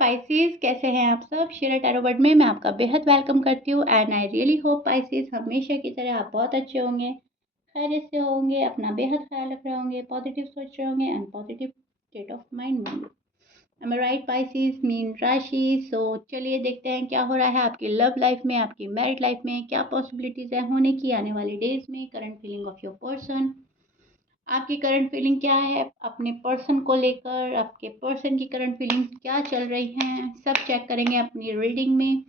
Pisces, कैसे हैं आप सब? शिरा टैरो वर्ड में मैं आपका बेहद वेलकम करती हूँ and I really hope Pisces हमेशा की तरह आप बहुत अच्छे होंगे, खैरियत से होंगे, अपना बेहद ख्याल रख रहे होंगे, पॉजिटिव सोच रहे होंगे and positive state of mind में होंगे। एम आई राइट? पाइसेस मीन राशि। सो चलिए देखते हैं क्या हो रहा है आपकी लव लाइफ में, आपकी मैरिड लाइफ में, क्या पॉसिबिलिटीज़ है होने की आने वाले डेज में, current feeling of your person, आपकी करंट फीलिंग क्या है अपने पर्सन को लेकर, आपके पर्सन की करंट फीलिंग क्या चल रही हैं, सब चेक करेंगे अपनी रीडिंग में।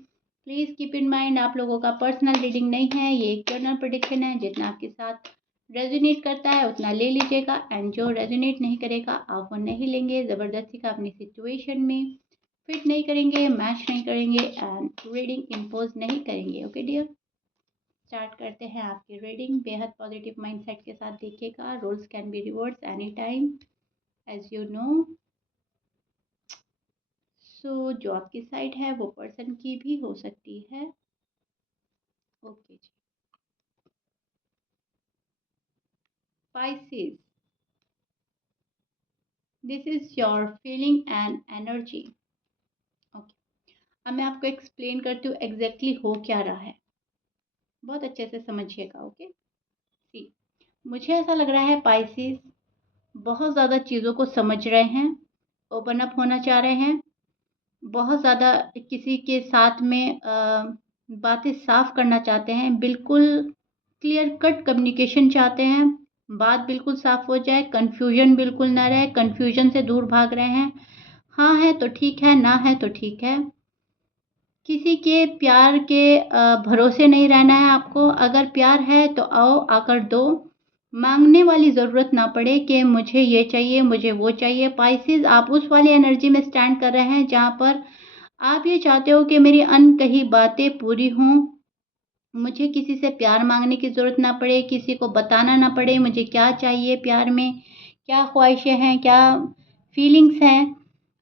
प्लीज़ कीप इन माइंड आप लोगों का पर्सनल रीडिंग नहीं है, ये एक जनरल प्रेडिक्शन है। जितना आपके साथ रेजोनेट करता है उतना ले लीजिएगा एंड जो रेजोनेट नहीं करेगा आप वो नहीं लेंगे। ज़बरदस्ती का अपनी सिचुएशन में फिट नहीं करेंगे, मैच नहीं करेंगे एंड रीडिंग इम्पोज नहीं करेंगे। ओके डियर, स्टार्ट करते हैं आपकी रीडिंग। बेहद पॉजिटिव माइंडसेट के साथ देखिएगा। Roles can be reverse any time as you know. So जो आपकी साइड है वो पर्सन की भी हो सकती है। ओके जी। Pisces, this is your feeling and energy. Okay, अब मैं आपको एक्सप्लेन करती हूँ एग्जैक्टली हो क्या रहा है, बहुत अच्छे से समझिएगा। ओके सी, मुझे ऐसा लग रहा है पाइसेस बहुत ज़्यादा चीज़ों को समझ रहे हैं, ओपन अप होना चाह रहे हैं, बहुत ज़्यादा किसी के साथ में बातें साफ करना चाहते हैं, बिल्कुल क्लियर कट कम्युनिकेशन चाहते हैं, बात बिल्कुल साफ हो जाए, कन्फ्यूजन बिल्कुल ना रहे, कन्फ्यूजन से दूर भाग रहे हैं। हाँ है तो ठीक है, ना है तो ठीक है। किसी के प्यार के भरोसे नहीं रहना है आपको। अगर प्यार है तो आओ आकर दो, मांगने वाली ज़रूरत ना पड़े कि मुझे ये चाहिए मुझे वो चाहिए। पाइसेस, आप उस वाली एनर्जी में स्टैंड कर रहे हैं जहाँ पर आप ये चाहते हो कि मेरी अनकही बातें पूरी हों, मुझे किसी से प्यार मांगने की ज़रूरत ना पड़े, किसी को बताना ना पड़े मुझे क्या चाहिए प्यार में, क्या ख्वाहिशें हैं, क्या फीलिंग्स हैं।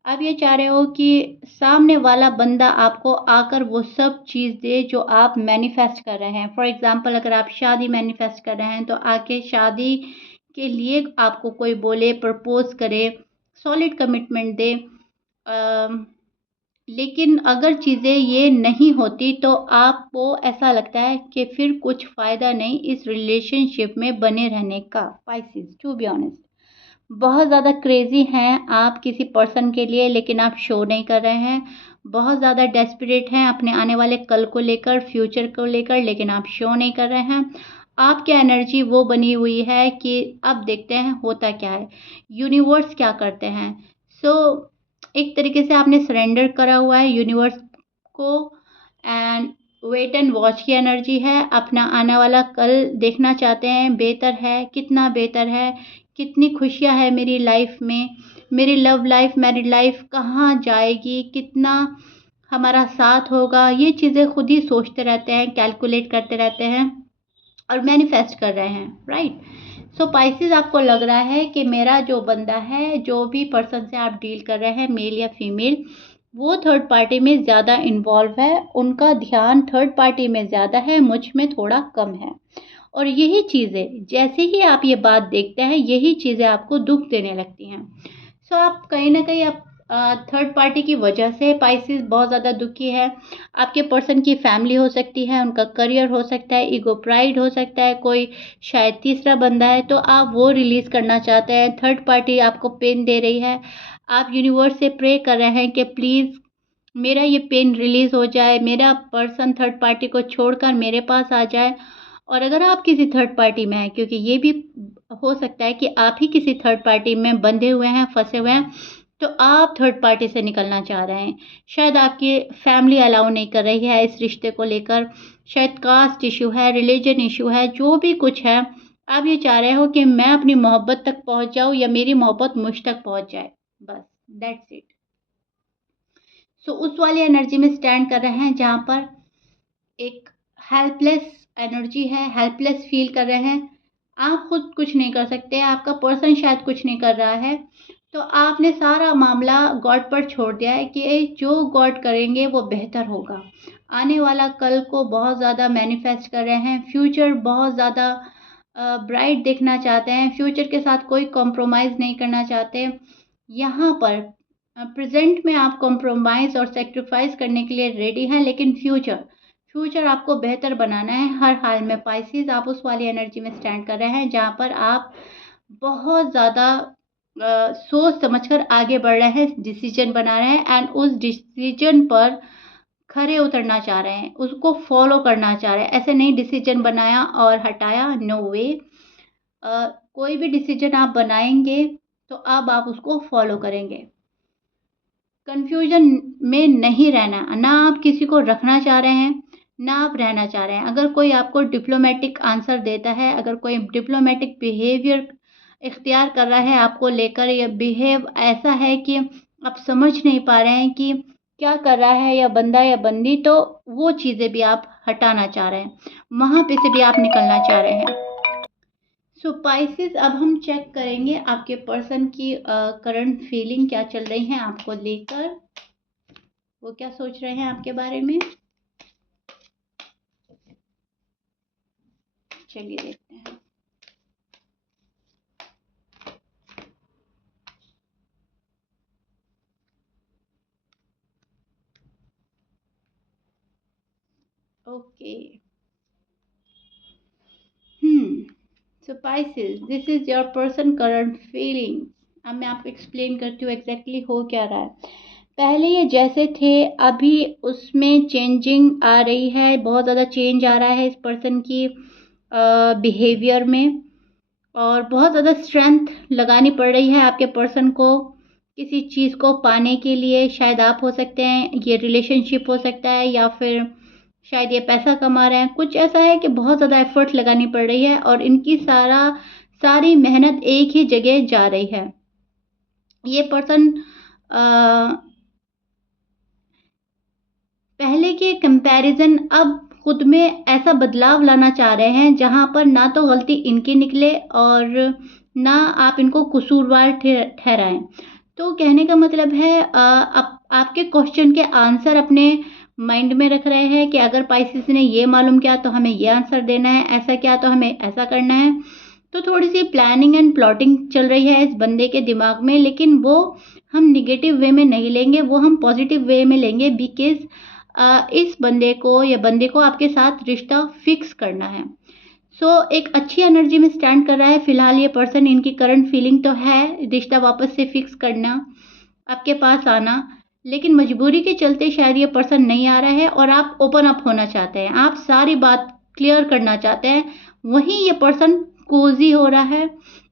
आप ये चाह रहे हो कि सामने वाला बंदा आपको आकर वो सब चीज़ दे जो आप मैनिफेस्ट कर रहे हैं। फॉर एग्ज़ाम्पल, अगर आप शादी मैनिफेस्ट कर रहे हैं तो आके शादी के लिए आपको कोई बोले, प्रपोज़ करे, सॉलिड कमिटमेंट दे। लेकिन अगर चीज़ें ये नहीं होती तो आपको ऐसा लगता है कि फिर कुछ फ़ायदा नहीं इस रिलेशनशिप में बने रहने का। पाइसेस, टू बी ऑनेस्ट, बहुत ज़्यादा क्रेज़ी हैं आप किसी पर्सन के लिए, लेकिन आप शो नहीं कर रहे हैं। बहुत ज़्यादा डेस्परेट हैं अपने आने वाले कल को लेकर, फ्यूचर को लेकर, लेकिन आप शो नहीं कर रहे हैं। आपकी एनर्जी वो बनी हुई है कि अब देखते हैं होता क्या है, यूनिवर्स क्या करते हैं। सो एक तरीके से आपने सरेंडर करा हुआ है यूनिवर्स को एंड वेट एंड वॉच की एनर्जी है। अपना आने वाला कल देखना चाहते हैं, बेहतर है, कितना बेहतर है, कितनी खुशियाँ है मेरी लाइफ में, मेरी लव लाइफ मैरिड लाइफ कहाँ जाएगी, कितना हमारा साथ होगा, ये चीज़ें खुद ही सोचते रहते हैं, कैलकुलेट करते रहते हैं और मैनिफेस्ट कर रहे हैं। राइट? सो पाइसेस, आपको लग रहा है कि मेरा जो बंदा है, जो भी पर्सन से आप डील कर रहे हैं, मेल या फीमेल, वो थर्ड पार्टी में ज़्यादा इन्वॉल्व है, उनका ध्यान थर्ड पार्टी में ज़्यादा है, मुझ में थोड़ा कम है। और यही चीज़ें, जैसे ही आप ये बात देखते हैं, यही चीज़ें आपको दुख देने लगती हैं। सो आप कहीं ना कहीं आप थर्ड पार्टी की वजह से पाइसेस बहुत ज़्यादा दुखी है। आपके पर्सन की फैमिली हो सकती है, उनका करियर हो सकता है, ईगो प्राइड हो सकता है, कोई शायद तीसरा बंदा है तो आप वो रिलीज़ करना चाहते हैं। थर्ड पार्टी आपको पेन दे रही है, आप यूनिवर्स से प्रे कर रहे हैं कि प्लीज़ मेरा ये पेन रिलीज़ हो जाए, मेरा पर्सन थर्ड पार्टी को छोड़कर मेरे पास आ जाए। और अगर आप किसी थर्ड पार्टी में हैं, क्योंकि ये भी हो सकता है कि आप ही किसी थर्ड पार्टी में बंधे हुए हैं, फंसे हुए हैं, तो आप थर्ड पार्टी से निकलना चाह रहे हैं। शायद आपकी फैमिली अलाउ नहीं कर रही है इस रिश्ते को लेकर, शायद कास्ट इशू है, रिलीजन इशू है, जो भी कुछ है, आप ये चाह रहे हो कि मैं अपनी मोहब्बत तक पहुंच जाऊं या मेरी मोहब्बत मुझ तक पहुंच जाए, बस दैट्स इट। सो उस वाली एनर्जी में स्टैंड कर रहे हैं जहाँ पर एक हेल्पलेस एनर्जी है, हेल्पलेस फील कर रहे हैं। आप खुद कुछ नहीं कर सकते, आपका पर्सन शायद कुछ नहीं कर रहा है, तो आपने सारा मामला गॉड पर छोड़ दिया है कि जो गॉड करेंगे वो बेहतर होगा। आने वाला कल को बहुत ज़्यादा मैनिफेस्ट कर रहे हैं, फ्यूचर बहुत ज़्यादा ब्राइट देखना चाहते हैं, फ्यूचर के साथ कोई कॉम्प्रोमाइज़ नहीं करना चाहते। यहाँ पर प्रेजेंट में आप कॉम्प्रोमाइज़ और सेक्रीफाइस करने के लिए रेडी हैं, लेकिन फ्यूचर आपको बेहतर बनाना है हर हाल में। पाइसेस, आप उस वाली एनर्जी में स्टैंड कर रहे हैं जहाँ पर आप बहुत ज़्यादा सोच समझकर आगे बढ़ रहे हैं, डिसीजन बना रहे हैं एंड उस डिसीजन पर खरे उतरना चाह रहे हैं, उसको फॉलो करना चाह रहे हैं। ऐसे नहीं डिसीजन बनाया और हटाया, नो वे। कोई भी डिसीजन आप बनाएंगे तो अब आप उसको फॉलो करेंगे। कन्फ्यूजन में नहीं रहना, ना आप किसी को रखना चाह रहे हैं, ना आप रहना चाह रहे हैं। अगर कोई आपको डिप्लोमेटिक आंसर देता है, अगर कोई डिप्लोमेटिक बिहेवियर इख्तियार कर रहा है आपको लेकर, या बिहेव ऐसा है कि आप समझ नहीं पा रहे हैं कि क्या कर रहा है या बंदा या बंदी, तो वो चीज़ें भी आप हटाना चाह रहे हैं, वहाँ पे से भी आप निकलना चाह रहे हैं। सो पाइसेस, अब हम चेक करेंगे आपके पर्सन की करंट फीलिंग क्या चल रही है आपको लेकर, वो क्या सोच रहे हैं आपके बारे में। चलिए देखते हैं। Okay, so Pisces, this is your person current feeling. अब मैं आपको एक्सप्लेन करती हूँ एग्जैक्टली हो क्या रहा है। पहले ये जैसे थे, अभी उसमें चेंजिंग आ रही है, बहुत ज़्यादा चेंज आ रहा है इस पर्सन की बिहेवियर में, और बहुत ज़्यादा स्ट्रेंथ लगानी पड़ रही है आपके पर्सन को किसी चीज़ को पाने के लिए। शायद आप हो सकते हैं, ये रिलेशनशिप हो सकता है, या फिर शायद ये पैसा कमा रहे हैं। कुछ ऐसा है कि बहुत ज़्यादा एफर्ट लगानी पड़ रही है और इनकी सारी मेहनत एक ही जगह जा रही है। ये पर्सन पहले के कंपैरिजन अब खुद में ऐसा बदलाव लाना चाह रहे हैं जहां पर ना तो गलती इनकी निकले और ना आप इनको कसूरवार ठहराएं। तो कहने का मतलब है आपके क्वेश्चन के आंसर अपने माइंड में रख रहे हैं कि अगर पाइसेस ने ये मालूम किया तो हमें ये आंसर देना है, ऐसा किया तो हमें ऐसा करना है। तो थोड़ी सी प्लानिंग एंड प्लॉटिंग चल रही है इस बंदे के दिमाग में, लेकिन वो हम निगेटिव वे में नहीं लेंगे, वो हम पॉजिटिव वे में लेंगे, बिकॉज इस बंदे को या बंदे को आपके साथ रिश्ता फिक्स करना है। सो एक अच्छी एनर्जी में स्टैंड कर रहा है फिलहाल ये पर्सन। इनकी करंट फीलिंग तो है रिश्ता वापस से फिक्स करना, आपके पास आना, लेकिन मजबूरी के चलते शायद ये पर्सन नहीं आ रहा है और आप ओपन अप होना चाहते हैं, आप सारी बात क्लियर करना चाहते हैं। वहीं ये पर्सन कोजी हो रहा है,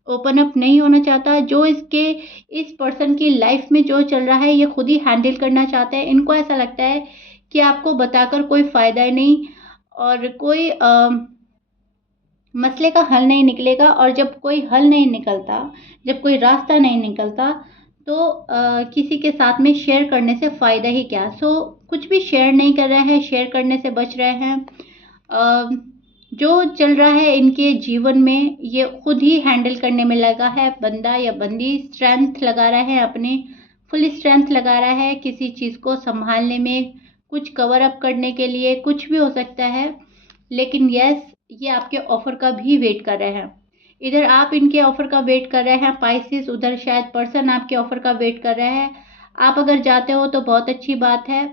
ओपन अप नहीं होना चाहता। जो इस पर्सन की लाइफ में जो चल रहा है ये खुद ही हैंडल करना चाहते हैं। इनको ऐसा लगता है कि आपको बताकर कोई फ़ायदा ही नहीं और कोई मसले का हल नहीं निकलेगा। और जब कोई हल नहीं निकलता, जब कोई रास्ता नहीं निकलता, तो किसी के साथ में शेयर करने से फ़ायदा ही क्या। सो कुछ भी शेयर नहीं कर रहे हैं, शेयर करने से बच रहे हैं। जो चल रहा है इनके जीवन में ये खुद ही हैंडल करने में लगा है, बंदा या बंदी स्ट्रेंथ लगा रहा है, अपनी फुल स्ट्रेंथ लगा रहा है किसी चीज़ को संभालने में, कुछ कवर अप करने के लिए, कुछ भी हो सकता है। लेकिन यस, ये आपके ऑफर का भी वेट कर रहे हैं। इधर आप इनके ऑफर का वेट कर रहे हैं पाइसेस, उधर शायद पर्सन आपके ऑफर का वेट कर रहे हैं। आप अगर जाते हो तो बहुत अच्छी बात है,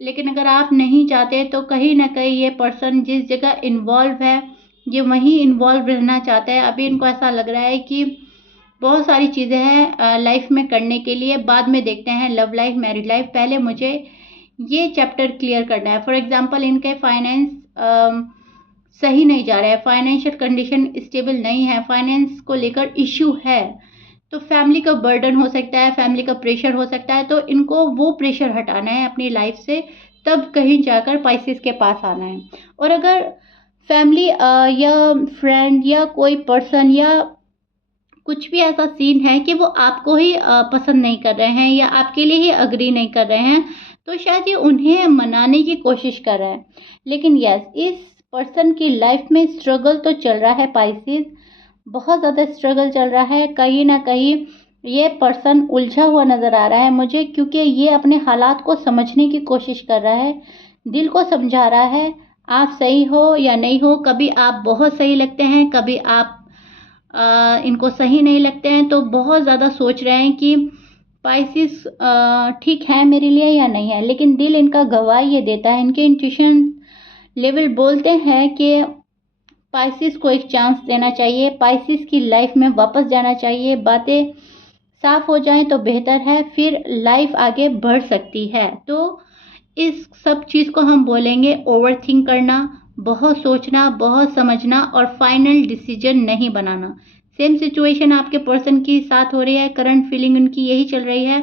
लेकिन अगर आप नहीं जाते तो कहीं ना कहीं ये पर्सन जिस जगह इन्वॉल्व है ये वहीं इन्वॉल्व रहना चाहता है। अभी इनको ऐसा लग रहा है कि बहुत सारी चीज़ें हैं लाइफ में करने के लिए, बाद में देखते हैं लव लाइफ, मैरिड लाइफ, पहले मुझे ये चैप्टर क्लियर करना है। फॉर एग्जांपल इनके फाइनेंस सही नहीं जा रहा है, फाइनेंशियल कंडीशन स्टेबल नहीं है, फाइनेंस को लेकर इश्यू है, तो फैमिली का बर्डन हो सकता है, फैमिली का प्रेशर हो सकता है, तो इनको वो प्रेशर हटाना है अपनी लाइफ से, तब कहीं जाकर पाइसेस के पास आना है। और अगर फैमिली या फ्रेंड या कोई पर्सन या कुछ भी ऐसा सीन है कि वो आपको ही पसंद नहीं कर रहे हैं या आपके लिए ही अग्री नहीं कर रहे हैं, तो शायद ये उन्हें मनाने की कोशिश कर रहा है। लेकिन यस, इस पर्सन की लाइफ में स्ट्रगल तो चल रहा है पाइसेस, बहुत ज़्यादा स्ट्रगल चल रहा है। कहीं ना कहीं ये पर्सन उलझा हुआ नज़र आ रहा है मुझे, क्योंकि ये अपने हालात को समझने की कोशिश कर रहा है, दिल को समझा रहा है आप सही हो या नहीं हो। कभी आप बहुत सही लगते हैं, कभी आप इनको सही नहीं लगते हैं, तो बहुत ज़्यादा सोच रहे हैं कि स्पाइसेस ठीक है मेरे लिए या नहीं है, लेकिन दिल इनका गवाही ये देता है, इनके इंट्यूशन लेवल बोलते हैं कि स्पाइसेस को एक चांस देना चाहिए, स्पाइसेस की लाइफ में वापस जाना चाहिए, बातें साफ हो जाएं तो बेहतर है, फिर लाइफ आगे बढ़ सकती है। तो इस सब चीज़ को हम बोलेंगे ओवर थिंक करना, बहुत सोचना, बहुत समझना और फाइनल डिसीजन नहीं बनाना। सेम सिचुएशन आपके पर्सन के साथ हो रही है, करंट फीलिंग उनकी यही चल रही है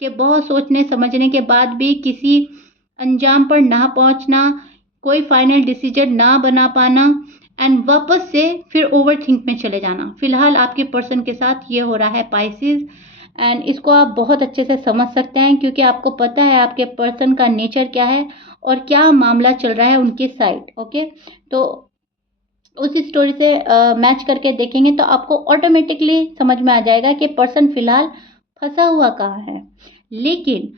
कि बहुत सोचने समझने के बाद भी किसी अंजाम पर ना पहुंचना, कोई फाइनल डिसीजन ना बना पाना एंड वापस से फिर ओवर थिंक में चले जाना। फिलहाल आपके पर्सन के साथ ये हो रहा है पाइसेस, एंड इसको आप बहुत अच्छे से समझ सकते हैं क्योंकि आपको पता है आपके पर्सन का नेचर क्या है और क्या मामला चल रहा है उनकी साइड। ओके, तो उस स्टोरी से मैच करके देखेंगे तो आपको ऑटोमेटिकली समझ में आ जाएगा कि पर्सन फिलहाल फंसा हुआ कहाँ है। लेकिन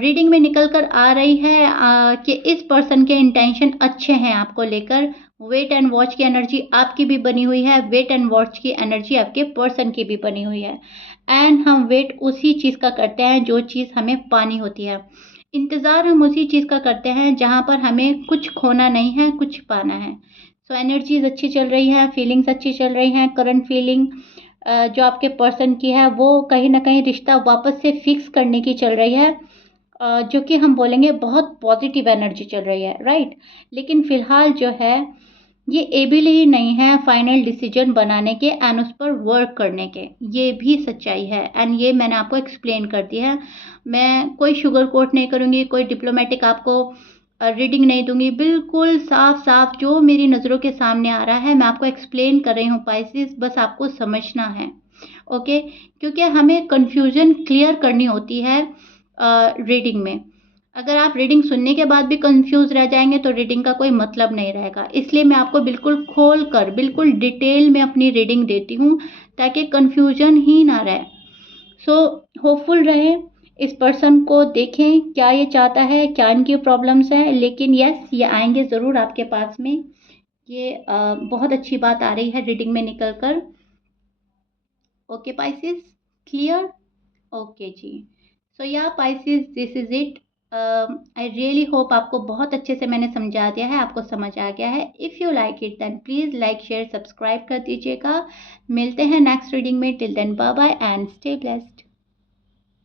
रीडिंग में निकल कर आ रही है कि इस पर्सन के इंटेंशन अच्छे हैं आपको लेकर। वेट एंड वॉच की एनर्जी आपकी भी बनी हुई है, वेट एंड वॉच की एनर्जी आपके पर्सन की भी बनी हुई है, एंड हम वेट उसी चीज़ का करते हैं जो चीज़ हमें पानी होती है, इंतज़ार हम उसी चीज़ का करते हैं जहाँ पर हमें कुछ खोना नहीं है, कुछ पाना है। सो एनर्जीज अच्छी चल रही है, फीलिंग्स अच्छी चल रही हैं, करंट फीलिंग जो आपके पर्सन की है वो कहीं ना कहीं रिश्ता वापस से फिक्स करने की चल रही है, जो कि हम बोलेंगे बहुत पॉजिटिव एनर्जी चल रही है, राइट। लेकिन फिलहाल जो है ये एबल ही नहीं है फाइनल डिसीजन बनाने के एंड उस पर वर्क करने के, ये भी सच्चाई है एंड ये मैंने आपको एक्सप्लेन कर दिया है। मैं कोई शुगर कोट नहीं करूँगी, कोई डिप्लोमेटिक आपको रीडिंग नहीं दूंगी, बिल्कुल साफ साफ जो मेरी नज़रों के सामने आ रहा है मैं आपको एक्सप्लेन कर रही हूँ पाइसेस, बस आपको समझना है। ओके, क्योंकि हमें कन्फ्यूजन क्लियर करनी होती है रीडिंग में। अगर आप रीडिंग सुनने के बाद भी कंफ्यूज रह जाएंगे तो रीडिंग का कोई मतलब नहीं रहेगा, इसलिए मैं आपको बिल्कुल खोल कर बिल्कुल डिटेल में अपनी रीडिंग देती हूँ ताकि कंफ्यूजन ही ना रहे। सो होपफुल रहे, इस पर्सन को देखें क्या ये चाहता है, क्या इनकी प्रॉब्लम्स हैं, लेकिन यस ये आएंगे ज़रूर आपके पास में। ये बहुत अच्छी बात आ रही है रीडिंग में निकल कर। Okay Pisces, clear? ओके जी, सो या Pisces this is it. I really hope आपको बहुत अच्छे से मैंने समझा दिया है, आपको समझ आ गया है। If you like it then please like share subscribe कर दीजिएगा। मिलते हैं नेक्स्ट रीडिंग में, till then bye bye and stay blessed.